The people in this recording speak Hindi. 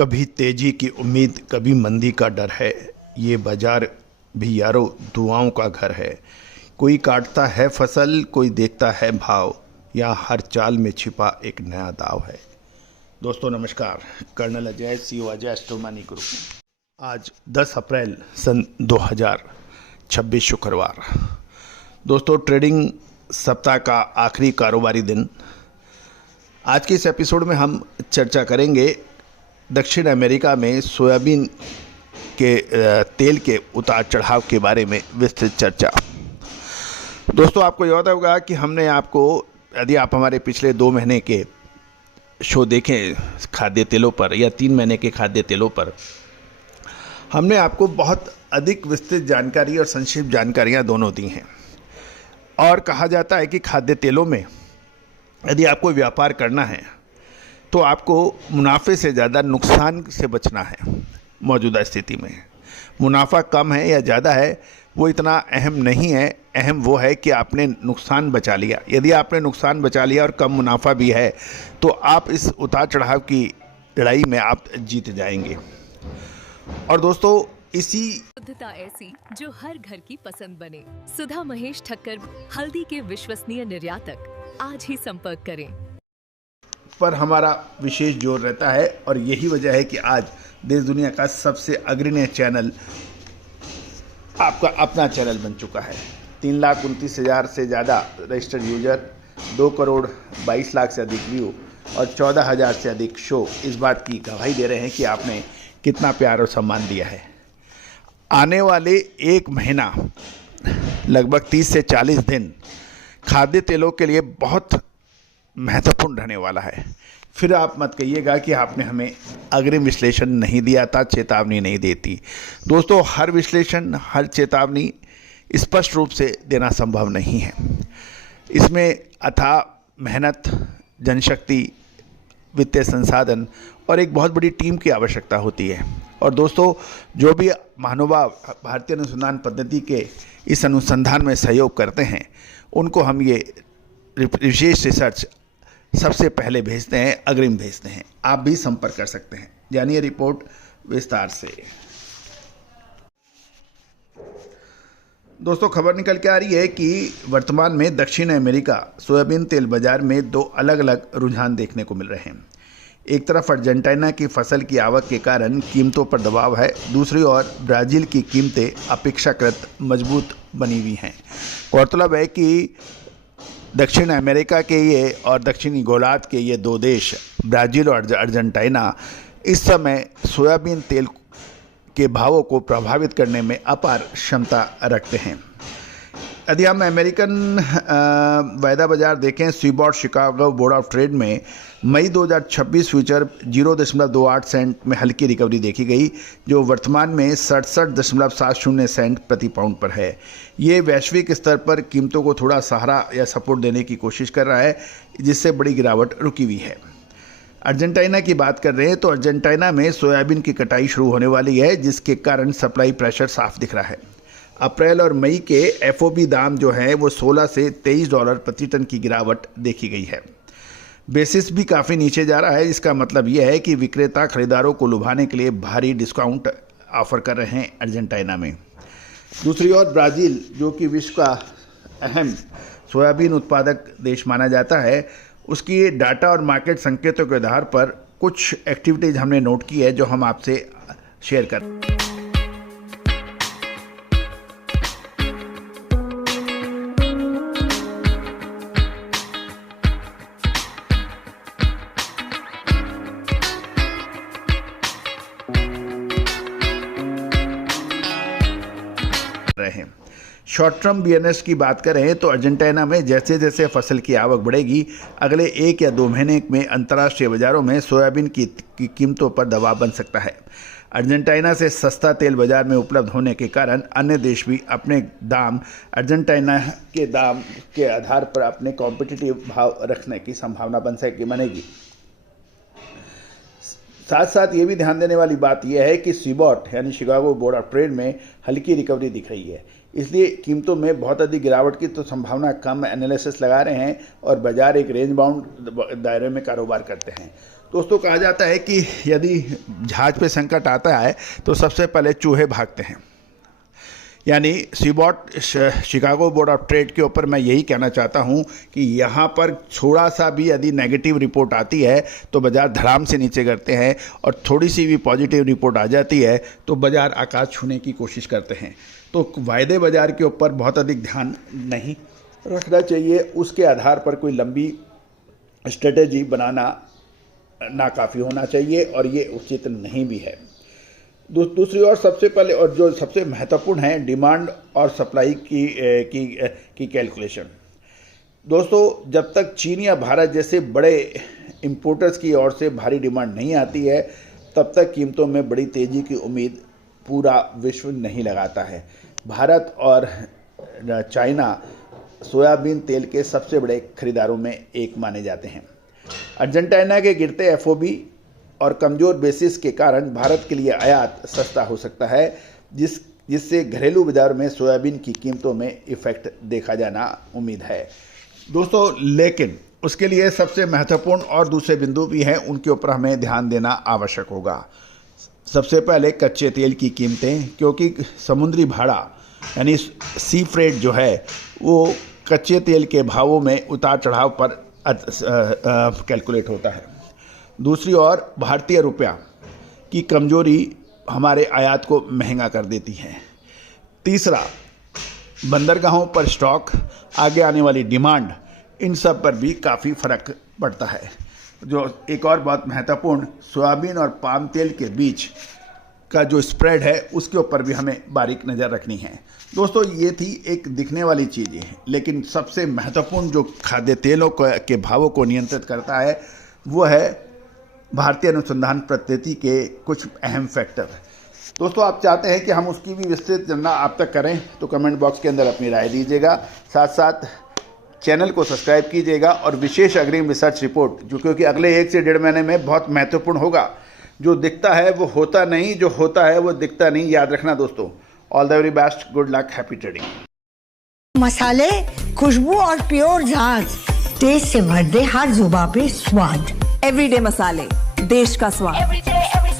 कभी तेजी की उम्मीद कभी मंदी का डर है। ये बाजार भी यारो दुआओं का घर है। कोई काटता है फसल, कोई देखता है भाव, या हर चाल में छिपा एक नया दाव है। दोस्तों नमस्कार, colonel Ajay, CEO Ajay astro money group. आज 10 अप्रैल सन 2026 शुक्रवार। दोस्तों ट्रेडिंग सप्ताह का आखिरी कारोबारी दिन। आज के इस एपिसोड में हम चर्चा करेंगे दक्षिण अमेरिका में सोयाबीन के तेल के उतार चढ़ाव के बारे में विस्तृत चर्चा। दोस्तों आपको याद होगा कि हमने आपको, यदि आप हमारे पिछले 2 महीने के शो देखें खाद्य तेलों पर या 3 महीने के खाद्य तेलों पर, हमने आपको बहुत अधिक विस्तृत जानकारी और संक्षिप्त जानकारियां दोनों दी हैं। और कहा जाता है कि खाद्य तेलों में यदि आपको व्यापार करना है तो आपको मुनाफे से ज़्यादा नुकसान से बचना है। मौजूदा स्थिति में मुनाफा कम है या ज़्यादा है वो इतना अहम नहीं है, अहम वो है कि आपने नुकसान बचा लिया। यदि आपने नुकसान बचा लिया और कम मुनाफा भी है तो आप इस उतार चढ़ाव की लड़ाई में आप जीत जाएंगे। और दोस्तों इसी शुद्धता ऐसी जो हर घर की पसंद बने। सुधा महेश ठक्कर, हल्दी के विश्वसनीय निर्यातक। आज ही संपर्क करें। पर हमारा विशेष जोर रहता है और यही वजह है कि आज देश दुनिया का सबसे अग्रणी चैनल आपका अपना चैनल बन चुका है। 3,29,000 से ज़्यादा रजिस्टर्ड यूजर, 2 करोड़ 22 लाख से अधिक व्यू और 14,000 से अधिक शो इस बात की गवाही दे रहे हैं कि आपने कितना प्यार और सम्मान दिया है। आने वाले 1 महीना, लगभग 30 से 40 दिन खाद्य तेलों के लिए बहुत महत्वपूर्ण रहने वाला है। फिर आप मत कहिएगा कि आपने हमें अग्रिम विश्लेषण नहीं दिया था, चेतावनी नहीं देती। दोस्तों हर विश्लेषण, हर चेतावनी स्पष्ट रूप से देना संभव नहीं है। इसमें अथाह मेहनत, जनशक्ति, वित्तीय संसाधन और एक बहुत बड़ी टीम की आवश्यकता होती है। और दोस्तों जो भी महानुभाव भारतीय अनुसंधान पद्धति के इस अनुसंधान में सहयोग करते हैं उनको हम ये विशेष रिसर्च सबसे पहले भेजते हैं, अग्रिम भेजते हैं। आप भी संपर्क कर सकते हैं। जानिए रिपोर्ट विस्तार से। दोस्तों खबर निकल के आ रही है कि वर्तमान में दक्षिण अमेरिका सोयाबीन तेल बाजार में 2 अलग अलग रुझान देखने को मिल रहे हैं। एक तरफ अर्जेंटीना की फसल की आवक के कारण कीमतों पर दबाव है, दूसरी ओर ब्राज़ील की कीमतें अपेक्षाकृत मजबूत बनी हुई हैं। गौरतलब है कि दक्षिण अमेरिका के ये और दक्षिणी गोलार्ध के ये 2 देश, ब्राज़ील और अर्जेंटीना, इस समय सोयाबीन तेल के भावों को प्रभावित करने में अपार क्षमता रखते हैं। यदि हम अमेरिकन वायदा बाजार देखें, सीबॉट शिकागो बोर्ड ऑफ ट्रेड में मई 2026 फ्यूचर 0.28 सेंट में हल्की रिकवरी देखी गई, जो वर्तमान में 67.70 सेंट प्रति पाउंड पर है। ये वैश्विक स्तर पर कीमतों को थोड़ा सहारा या सपोर्ट देने की कोशिश कर रहा है, जिससे बड़ी गिरावट रुकी हुई है। अर्जेंटीना की बात कर रहे हैं तो अर्जेंटीना में सोयाबीन की कटाई शुरू होने वाली है, जिसके कारण सप्लाई प्रेशर साफ दिख रहा है। अप्रैल और मई के एफओबी दाम जो हैं वो $16 से $23 प्रति टन की गिरावट देखी गई है। बेसिस भी काफ़ी नीचे जा रहा है। इसका मतलब यह है कि विक्रेता खरीदारों को लुभाने के लिए भारी डिस्काउंट ऑफर कर रहे हैं अर्जेंटीना में। दूसरी ओर ब्राज़ील, जो कि विश्व का अहम सोयाबीन उत्पादक देश माना जाता है, उसकी डाटा और मार्केट संकेतों के आधार पर कुछ एक्टिविटीज़ हमने नोट की है जो हम आपसे शेयर कर रहे हैं। शॉर्ट टर्म बीएनएस की बात करें तो अर्जेंटीना में जैसे जैसे फसल की आवक बढ़ेगी, अगले 1 या 2 महीने में अंतर्राष्ट्रीय बाजारों में सोयाबीन की कीमतों पर दबाव बन सकता है। अर्जेंटीना से सस्ता तेल बाजार में उपलब्ध होने के कारण अन्य देश भी अपने दाम अर्जेंटीना के दाम के आधार पर अपने कॉम्पिटिटिव भाव रखने की संभावना बनेगी। साथ साथ ये भी ध्यान देने वाली बात यह है कि सीबॉट यानी शिकागो बोर्ड ऑफ ट्रेड में हल्की रिकवरी दिख रही है। इसलिए कीमतों में बहुत अधिक गिरावट की तो संभावना कम एनालिसिस लगा रहे हैं और बाजार एक रेंज बाउंड दायरे में कारोबार करते हैं। दोस्तों, कहा जाता है कि यदि जहाज पे संकट आता है तो सबसे पहले चूहे भागते हैं। यानी सीबॉट शिकागो बोर्ड ऑफ ट्रेड के ऊपर मैं यही कहना चाहता हूं कि यहाँ पर थोड़ा सा भी यदि नेगेटिव रिपोर्ट आती है तो बाज़ार धड़ाम से नीचे करते हैं, और थोड़ी सी भी पॉजिटिव रिपोर्ट आ जाती है तो बाज़ार आकाश छूने की कोशिश करते हैं। तो वायदे बाज़ार के ऊपर बहुत अधिक ध्यान नहीं रखना चाहिए, उसके आधार पर कोई लंबी स्ट्रेटेजी बनाना नाकाफ़ी होना चाहिए, और ये उचित नहीं भी है। दूसरी ओर सबसे पहले और जो सबसे महत्वपूर्ण है, डिमांड और सप्लाई की कैलकुलेशन। दोस्तों, जब तक चीन या भारत जैसे बड़े इंपोर्टर्स की ओर से भारी डिमांड नहीं आती है तब तक कीमतों में बड़ी तेज़ी की उम्मीद पूरा विश्व नहीं लगाता है। भारत और चाइना सोयाबीन तेल के सबसे बड़े खरीदारों में एक माने जाते हैं। अर्जेंटीना के गिरते एफओबी और कमज़ोर बेसिस के कारण भारत के लिए आयात सस्ता हो सकता है, जिससे घरेलू बाजार में सोयाबीन की कीमतों में इफ़ेक्ट देखा जाना उम्मीद है। दोस्तों, लेकिन उसके लिए सबसे महत्वपूर्ण और दूसरे बिंदु भी हैं, उनके ऊपर हमें ध्यान देना आवश्यक होगा। सबसे पहले कच्चे तेल की कीमतें, क्योंकि समुद्री भाड़ा यानी सी फ्रेट जो है वो कच्चे तेल के भावों में उतार चढ़ाव पर कैलकुलेट होता है। दूसरी ओर भारतीय रुपया की कमजोरी हमारे आयात को महंगा कर देती है। तीसरा, बंदरगाहों पर स्टॉक, आगे आने वाली डिमांड, इन सब पर भी काफ़ी फर्क पड़ता है। जो एक और बहुत महत्वपूर्ण, सोयाबीन और पाम तेल के बीच का जो स्प्रेड है उसके ऊपर भी हमें बारीक नज़र रखनी है। दोस्तों, ये थी एक दिखने वाली चीज़ें, लेकिन सबसे महत्वपूर्ण जो खाद्य तेलों के भावों को नियंत्रित करता है वो है भारतीय अनुसंधान पद्धति के कुछ अहम फैक्टर। दोस्तों, आप चाहते हैं कि हम उसकी भी विस्तृत चर्चा आप तक करें तो कमेंट बॉक्स के अंदर अपनी राय दीजिएगा। साथ साथ चैनल को सब्सक्राइब कीजिएगा, और विशेष अग्रिम रिसर्च रिपोर्ट जो क्योंकि अगले 1 से 1.5 महीने में बहुत महत्वपूर्ण होगा। जो दिखता है वो होता नहीं, जो होता है वो दिखता नहीं, याद रखना दोस्तों। All the very best, good luck, happy trading. मसाले, खुशबू और प्योर झांझ, टेस्ट से भर दे हर जुबां पे स्वाद। एवरीडे मसाले, देश का स्वाद।